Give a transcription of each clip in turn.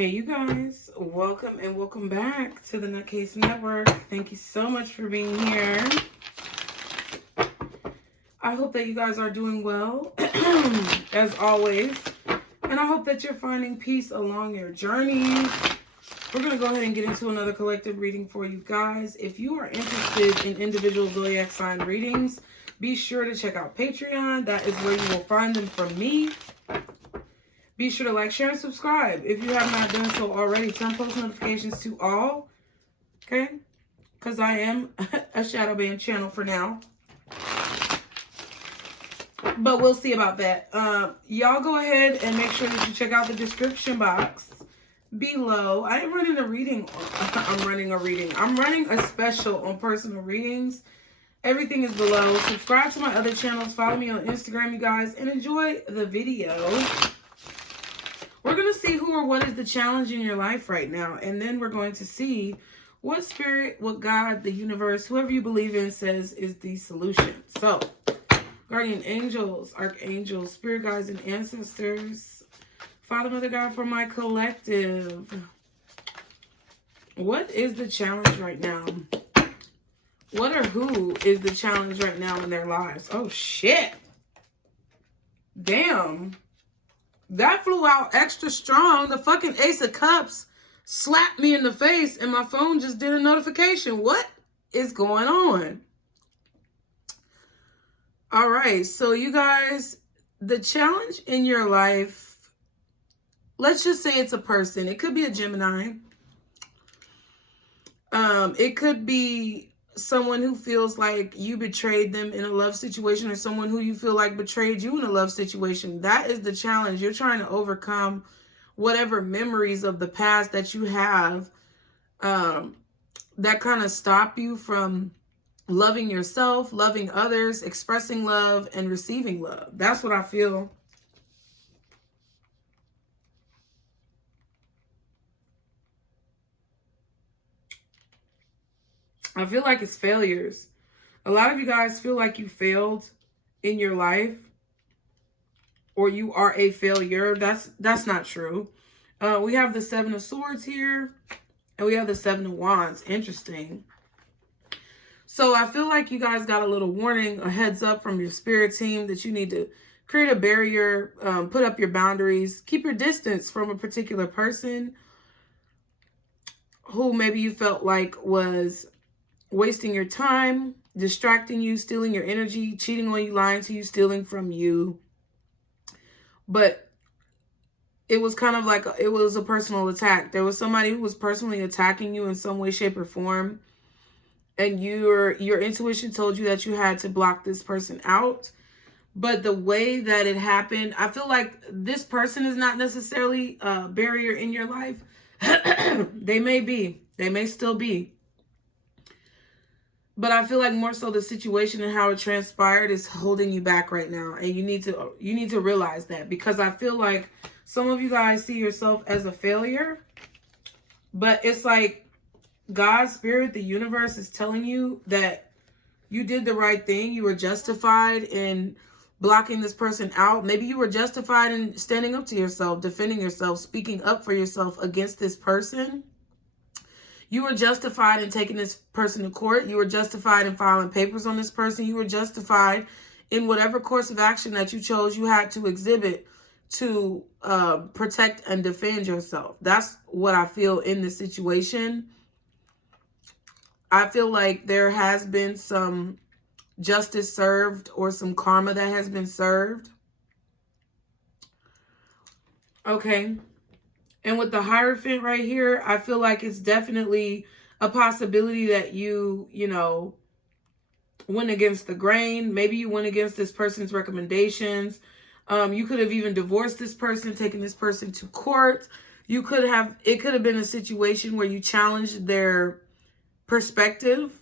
Hey you guys, welcome and welcome back to the NutCase Network. Thank you so much for being here. I hope that you guys are doing well, as always. And I hope that you're finding peace along your journey. We're going to go ahead and get into another collective reading for you guys. If you are interested in individual zodiac sign readings, be sure to check out Patreon. That is where you will find them from me. Be sure to like, share, and subscribe. If you have not done so already, turn post notifications to all. Okay? Because I am a shadow banned channel for now. But we'll see about that. Y'all go ahead and make sure that you check out the description box below. I am running a reading. I'm running a special on personal readings. Everything is below. Subscribe to my other channels. Follow me on Instagram, you guys. And enjoy the video. We're going to see who or what is the challenge in your life right now. And then we're going to see what spirit, what God, the universe, whoever you believe in says is the solution. So, guardian angels, archangels, spirit guides, and ancestors. Father, Mother, God, for my collective. What is the challenge right now? What or who is the challenge right now in their lives? Oh, shit. Damn. That flew out extra strong. The fucking Ace of Cups slapped me in the face and my phone just did a notification. What is going on? All right. So you guys, the challenge in your life, let's just say it's a person. It could be a Gemini. It could be someone who feels like you betrayed them in a love situation, or someone who you feel like betrayed you in a love situation. That is the challenge. You're trying to overcome whatever memories of the past that you have that kind of stop you from loving yourself, loving others, expressing love, and receiving love. That's what I feel. I feel like it's failures. A lot of you guys feel like you failed in your life, or you are a failure. That's not true. We have the Seven of Swords here, and we have the Seven of Wands. Interesting. So I feel like you guys got a little warning, a heads up from your spirit team that you need to create a barrier, put up your boundaries, keep your distance from a particular person who maybe you felt like was wasting your time, distracting you, stealing your energy, cheating on you, lying to you, stealing from you. But it was kind of like it was a personal attack. There was somebody who was personally attacking you in some way, shape, or form. And your intuition told you that you had to block this person out. But the way that it happened, I feel like this person is not necessarily a barrier in your life. They may be. They may still be. But I feel like more so the situation and how it transpired is holding you back right now. And you need to realize that, because I feel like some of you guys see yourself as a failure. But it's like God's spirit, the universe, is telling you that you did the right thing. You were justified in blocking this person out. Maybe you were justified in standing up to yourself, defending yourself, speaking up for yourself against this person. You were justified in taking this person to court. You were justified in filing papers on this person. You were justified in whatever course of action that you chose you had to exhibit to protect and defend yourself. That's what I feel in this situation. I feel like there has been some justice served, or some karma that has been served. Okay. And with the Hierophant right here, I feel like it's definitely a possibility that you went against the grain. Maybe you went against this person's recommendations. You could have even divorced this person, taken this person to court. It could have been a situation where you challenged their perspective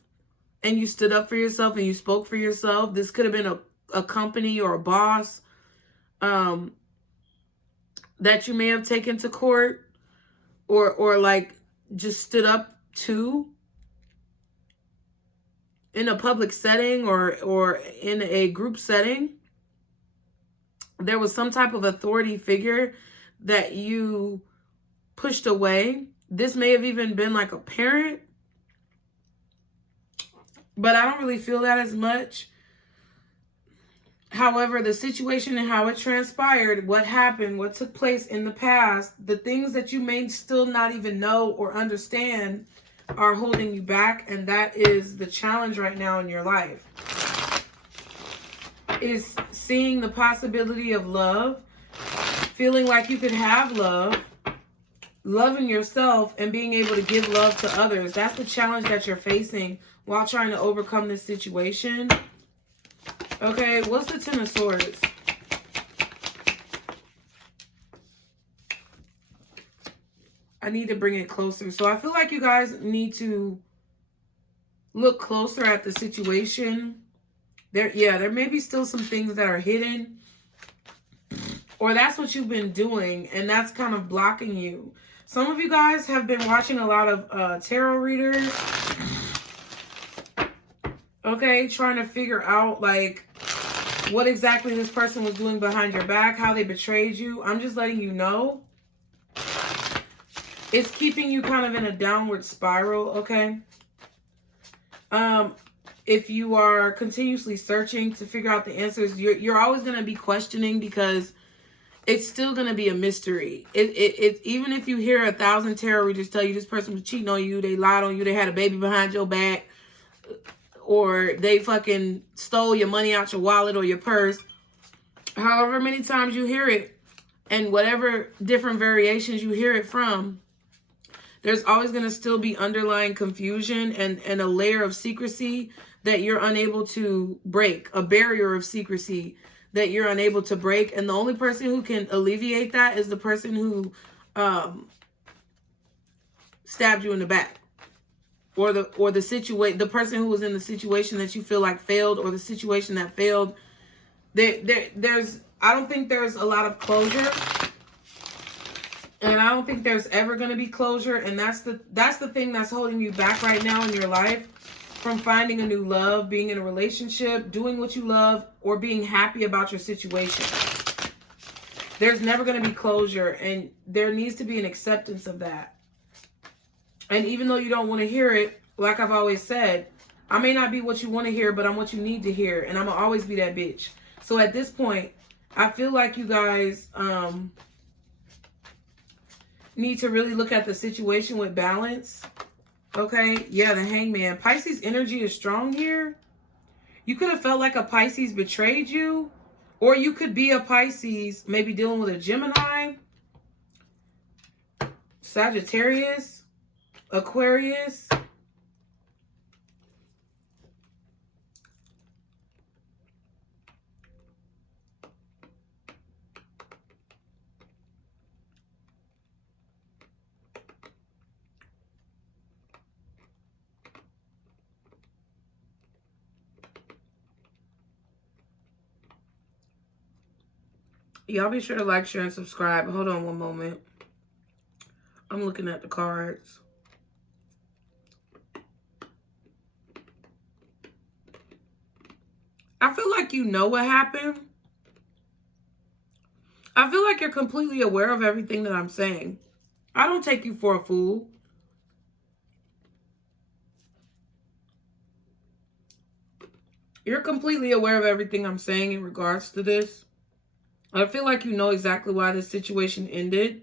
and you stood up for yourself and you spoke for yourself. This could have been a company or a boss that you may have taken to court, or like just stood up to in a public setting or in a group setting. There was some type of authority figure that you pushed away. This may have even been like a parent, but I don't really feel that as much. However, the situation and how it transpired, what happened, what took place in the past, the things that you may still not even know or understand are holding you back. And that is the challenge right now in your life. Is seeing the possibility of love, feeling like you could have love, loving yourself, and being able to give love to others. That's the challenge that you're facing while trying to overcome this situation. Okay, what's the Ten of Swords? I need to bring it closer. So I feel like you guys need to look closer at the situation. There may be still some things that are hidden. Or that's what you've been doing, and that's kind of blocking you. Some of you guys have been watching a lot of tarot readers. Okay, trying to figure out, like, what exactly this person was doing behind your back, how they betrayed you. I'm just letting you know. It's keeping you kind of in a downward spiral, okay? If you are continuously searching to figure out the answers, you're always going to be questioning, because it's still going to be a mystery. Even if you hear 1,000 tarot readers tell you this person was cheating on you, they lied on you, they had a baby behind your back, or they fucking stole your money out your wallet or your purse. However many times you hear it, and whatever different variations you hear it from, there's always going to still be underlying confusion and a layer of secrecy that you're unable to break, a barrier of secrecy that you're unable to break. And the only person who can alleviate that is the person who stabbed you in the back. Or the person who was in the situation that you feel like failed, or the situation that failed. I don't think there's a lot of closure, and I don't think there's ever going to be closure. And that's the thing that's holding you back right now in your life from finding a new love, being in a relationship, doing what you love, or being happy about your situation. There's never going to be closure, and there needs to be an acceptance of that. And even though you don't want to hear it, like I've always said, I may not be what you want to hear, but I'm what you need to hear. And I'm going to always be that bitch. So at this point, I feel like you guys need to really look at the situation with balance. Okay? Yeah, the Hangman. Pisces energy is strong here. You could have felt like a Pisces betrayed you. Or you could be a Pisces, maybe dealing with a Gemini, Sagittarius, Aquarius. Y'all be sure to like, share, and subscribe. Hold on one moment. I'm looking at the cards. I feel like you know what happened. I feel like you're completely aware of everything that I'm saying. I don't take you for a fool. You're completely aware of everything I'm saying in regards to this. I feel like you know exactly why this situation ended.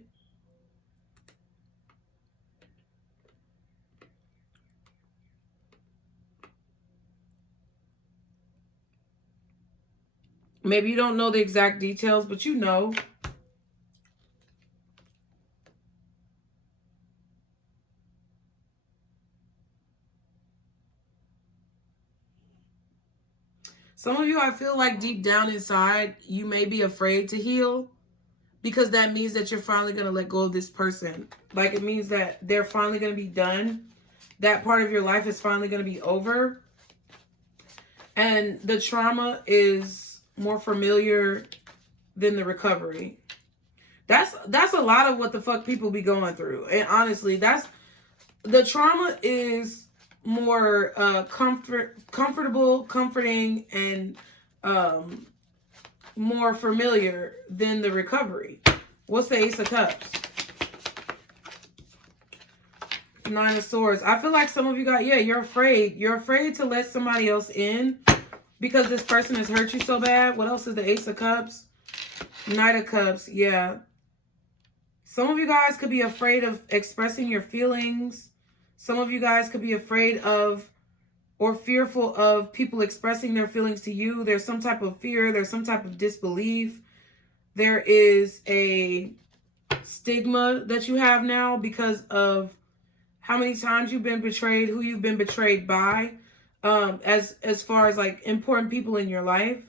Maybe you don't know the exact details, but you know. Some of you, I feel like deep down inside, you may be afraid to heal, because that means that you're finally going to let go of this person. Like, it means that they're finally going to be done. That part of your life is finally going to be over. And the trauma is more familiar than the recovery. That's a lot of what the fuck people be going through. And honestly, the trauma is more comfortable, comforting, and more familiar than the recovery. What's the Ace of Cups? Nine of Swords. I feel like some of you got, yeah, you're afraid. You're afraid to let somebody else in because this person has hurt you so bad. What else is the Ace of Cups? Knight of Cups. Yeah. Some of you guys could be afraid of expressing your feelings. Some of you guys could be afraid of or fearful of people expressing their feelings to you. There's some type of fear. There's some type of disbelief. There is a stigma that you have now because of how many times you've been betrayed, who you've been betrayed by, as far as like important people in your life.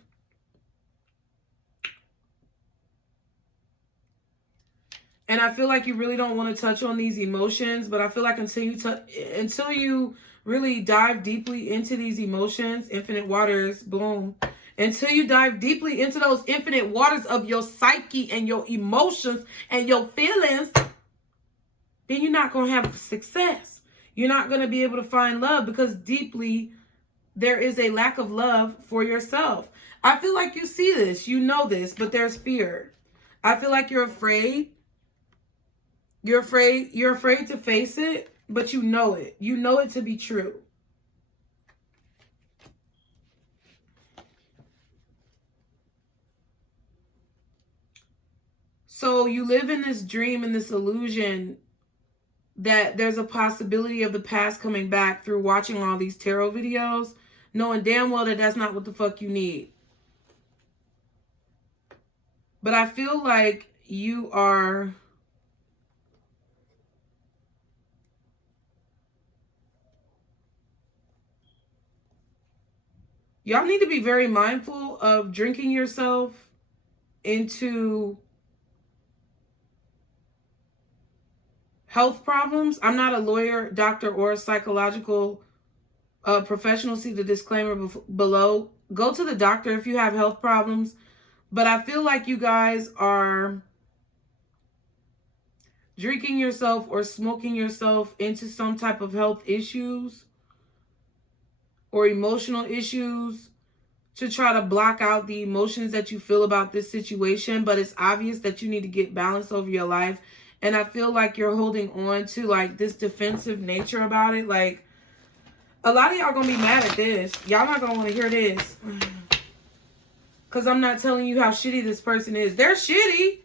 And I feel like you really don't want to touch on these emotions, but I feel like until you really dive deeply into these emotions, infinite waters, boom. Until you dive deeply into those infinite waters of your psyche and your emotions and your feelings, then you're not going to have success. You're not going to be able to find love because deeply there is a lack of love for yourself. I feel like you see this, you know this, but there's fear. I feel like you're afraid. You're afraid to face it, but you know it. You know it to be true. So you live in this dream and this illusion that there's a possibility of the past coming back through watching all these tarot videos, knowing damn well that that's not what the fuck you need. But I feel like you are... Y'all need to be very mindful of drinking yourself into health problems. I'm not a lawyer, doctor, or a psychological professional. See the disclaimer below. Go to the doctor if you have health problems. But I feel like you guys are drinking yourself or smoking yourself into some type of health issues or emotional issues to try to block out the emotions that you feel about this situation. But it's obvious that you need to get balance over your life. And I feel like you're holding on to like this defensive nature about it. Like a lot of y'all gonna be mad at this. Y'all not gonna want to hear this. Because I'm not telling you how shitty this person is. They're shitty.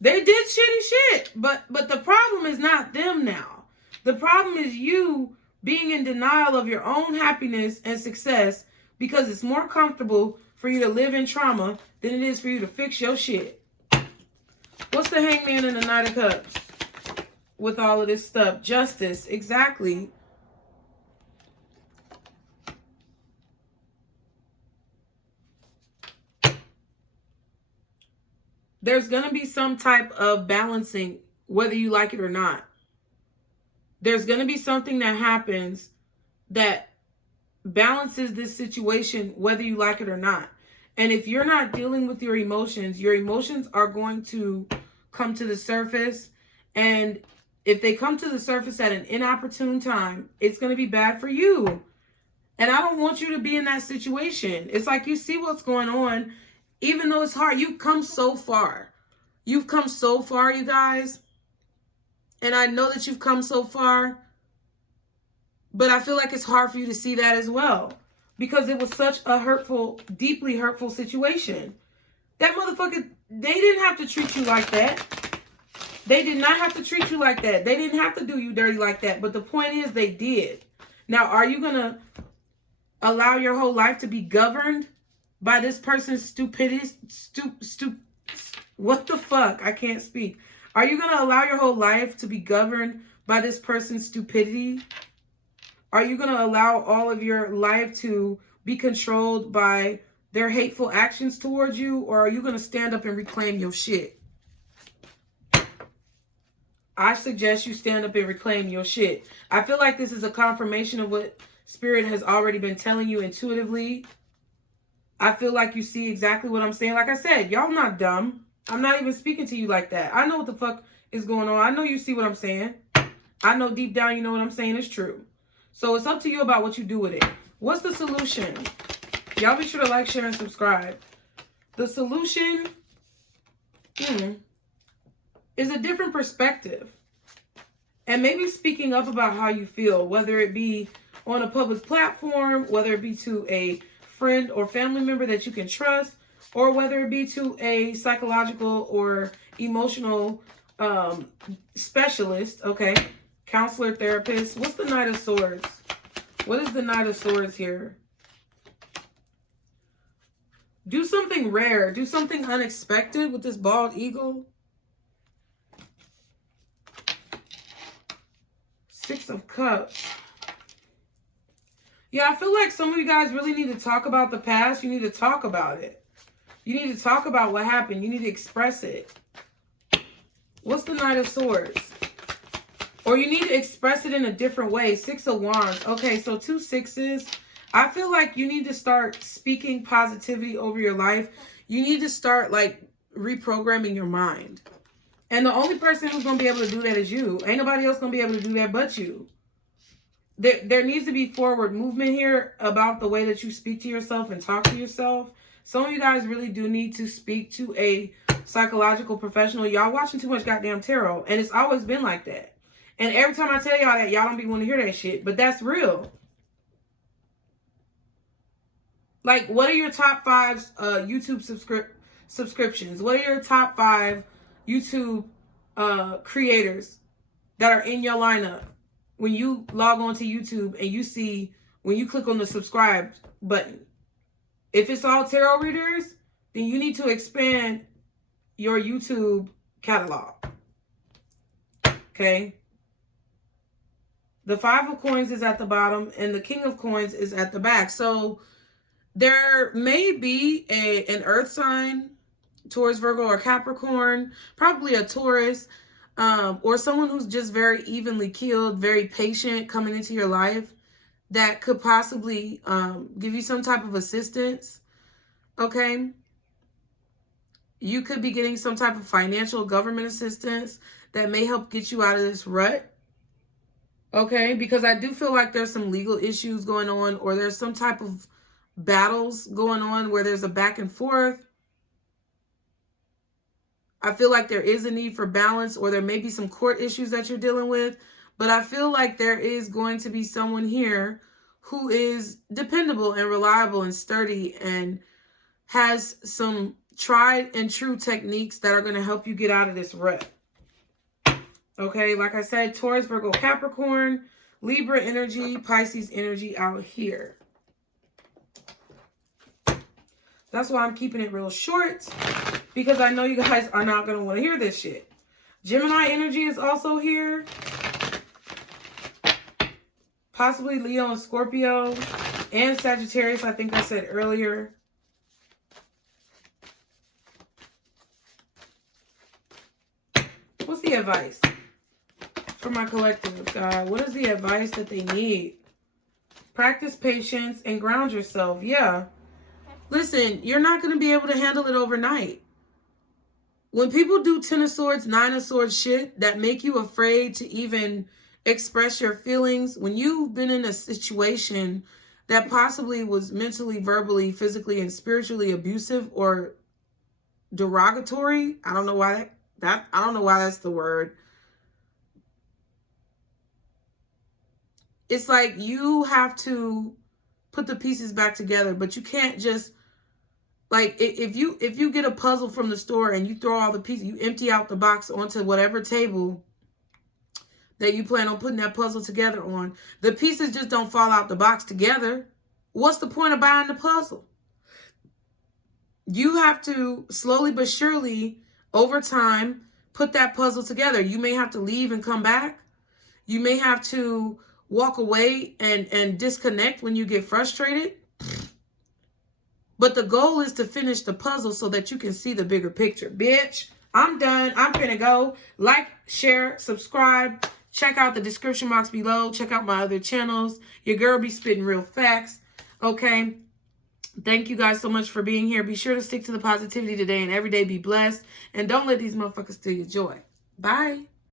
They did shitty shit. But the problem is not them now. The problem is you being in denial of your own happiness and success because it's more comfortable for you to live in trauma than it is for you to fix your shit. What's the Hangman and the Knight of Cups with all of this stuff? Justice, exactly. There's going to be some type of balancing, whether you like it or not. There's going to be something that happens that balances this situation, whether you like it or not. And if you're not dealing with your emotions are going to come to the surface. And if they come to the surface at an inopportune time, it's going to be bad for you. And I don't want you to be in that situation. It's like you see what's going on. Even though it's hard, you've come so far. You've come so far, you guys. And I know that you've come so far. But I feel like it's hard for you to see that as well. Because it was such a hurtful, deeply hurtful situation. That motherfucker, they didn't have to treat you like that. They did not have to treat you like that. They didn't have to do you dirty like that. But the point is, they did. Now, are you going to allow your whole life to be governed by this person's stupidity? What the fuck? I can't speak. Are you going to allow your whole life to be governed by this person's stupidity? Are you going to allow all of your life to be controlled by their hateful actions towards you? Or are you going to stand up and reclaim your shit? I suggest you stand up and reclaim your shit. I feel like this is a confirmation of what Spirit has already been telling you intuitively. I feel like you see exactly what I'm saying. Like I said, y'all not dumb. I'm not even speaking to you like that. I know what the fuck is going on. I know you see what I'm saying. I know deep down you know what I'm saying is true. So it's up to you about what you do with it. What's the solution? Y'all be sure to like, share, and subscribe. The solution is a different perspective. And maybe speaking up about how you feel, whether it be on a public platform, whether it be to a friend or family member that you can trust, or whether it be to a psychological or emotional specialist, okay? Counselor, therapist. What's the Knight of Swords? What is the Knight of Swords here? Do something rare. Do something unexpected with this bald eagle. Six of Cups. Yeah, I feel like some of you guys really need to talk about the past. You need to talk about it. You need to talk about what happened. You need to express it. What's the Knight of Swords? Or you need to express it in a different way. Six of Wands. Okay, so 2 6s. I feel like you need to start speaking positivity over your life. You need to start like reprogramming your mind. And the only person who's going to be able to do that is you. Ain't nobody else going to be able to do that but you. There needs to be forward movement here about the way that you speak to yourself and talk to yourself. Some of you guys really do need to speak to a psychological professional. Y'all watching too much goddamn tarot. And it's always been like that. And every time I tell y'all that, y'all don't be wanting to hear that shit. But that's real. Like, what are your top 5 YouTube subscriptions? What are your top 5 YouTube creators that are in your lineup? When you log on to YouTube and you see, when you click on the subscribe button, if it's all tarot readers, then you need to expand your YouTube catalog. Okay? The 5 of Coins is at the bottom and the King of Coins is at the back. So there may be an earth sign, Taurus, Virgo, or Capricorn, probably a Taurus, or someone who's just very evenly keeled, very patient coming into your life that could possibly give you some type of assistance, okay? You could be getting some type of financial government assistance that may help get you out of this rut, okay? Because I do feel like there's some legal issues going on, or there's some type of battles going on where there's a back and forth. I feel like there is a need for balance, or there may be some court issues that you're dealing with. But I feel like there is going to be someone here who is dependable and reliable and sturdy and has some tried and true techniques that are going to help you get out of this rut. Okay, like I said, Taurus, Virgo, Capricorn, Libra energy, Pisces energy out here. That's why I'm keeping it real short, because I know you guys are not going to want to hear this shit. Gemini energy is also here. Possibly Leo and Scorpio and Sagittarius, I think I said earlier. What's the advice for my collective, God? What is the advice that they need? Practice patience and ground yourself. Yeah. Listen, you're not going to be able to handle it overnight. When people do 10 of Swords, 9 of Swords shit that make you afraid to even express your feelings, when you've been in a situation that possibly was mentally, verbally, physically, and spiritually abusive or derogatory, I don't know why I don't know why that's the word. It's like you have to put the pieces back together, but you can't just, like, if you get a puzzle from the store and you throw all the pieces, you empty out the box onto whatever table that you plan on putting that puzzle together on, the pieces just don't fall out the box together. What's the point of buying the puzzle? You have to slowly but surely, over time, put that puzzle together. You may have to leave and come back. You may have to walk away and disconnect when you get frustrated. But the goal is to finish the puzzle so that you can see the bigger picture. Bitch, I'm done. I'm gonna go. Like, share, subscribe. Check out the description box below. Check out my other channels. Your girl be spitting real facts. Okay? Thank you guys so much for being here. Be sure to stick to the positivity today and every day be blessed. And don't let these motherfuckers steal your joy. Bye.